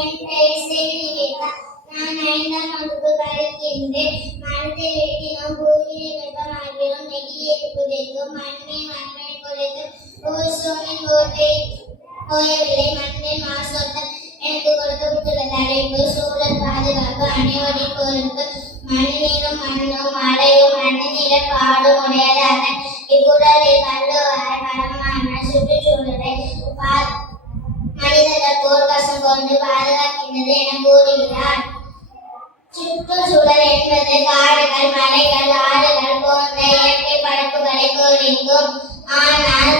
என் பெயர் செல்விவேகா. நான் 5ஆம் வகுப்பு படிக்கின்றேன். மரத்தை வெட்டினோம், பூமியை வெப்பமாக்கிறோம், நெகிழியை புதைத்தோம், மண்ணை குறைத்தோம். ஓசோனின் ஓட்டை போயவில்லை, மண்ணில் மாசோட்டம் எனக்கு கொடுக்கப்பட்டுள்ள தலைப்பு சூழல் பாதுகாப்பு அனைவரின் பொறுப்பு. மண்ணிலும் மண்ணும் மழையும் மண்ணில பாடும் உடையதாக இக்குடலை வள்ளுவார் பரமான சுற்றுச்சூழலை மனிதர்கள் போர்வசம் கொண்டு பாதுகாக்கின்றது என கூறுகிறார். சுற்றுச்சூழல் என்பது காடுகள், மலைகள், ஆறுகள் போன்ற இயற்கை படைப்புகளை குறிக்கும். ஆனால்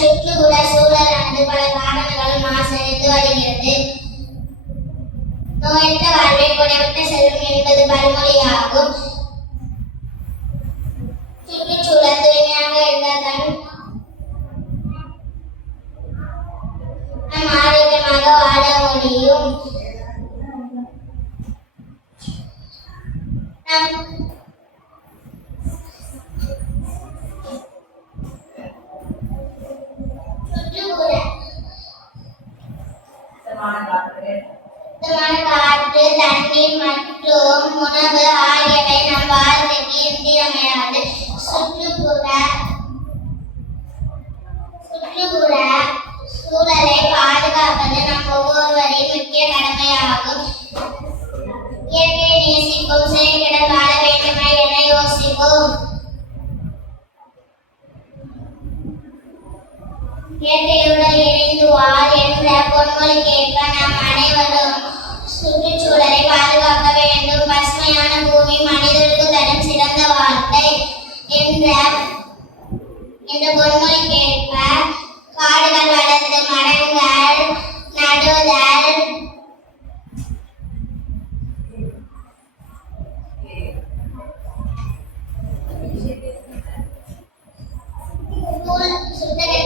சுற்றுப்புற சூழலானது பல காரணங்களால் மாசடைந்து வருகிறது. நோயற்ற வாழ்வை குறைவற்ற செல்வம் என்பது பழமொழியாகும். சுற்றுச்சூழல் தூய்மையாக இருந்தால்தான் நாம் ஆரோக்கியமாக வாழ முடியும். காற்று, தண்ணீர் மற்றும் உணவு ஆகியவை நம் வாழ்க்கைக்கு இன்றியமையாது. சுற்றுப்புற சூழலை பாதுகாப்பது நம் ஒவ்வொருவரின் முக்கிய கடமையாகும். இயற்கையை நேசிப்போம், செயற்கையுடன் வாழ வேண்டுமா என யோசிப்போம். இயற்கையுடன் இணைந்து வாழ் என்ற பொன்மொழிக்கேற்ப நாம் அனைவரும் சுற்றுச்சூழலை பாதுகாக்க வேண்டும். பசுமையான பூமி மனிதருக்கு தரும் சிறந்த வாழ்க்கை என்ற பொன்மொழிக்கேற்ப காடுகள் வளர்ந்து மரங்கள் நடுதல், சுத்தகரிக்கப்பட்ட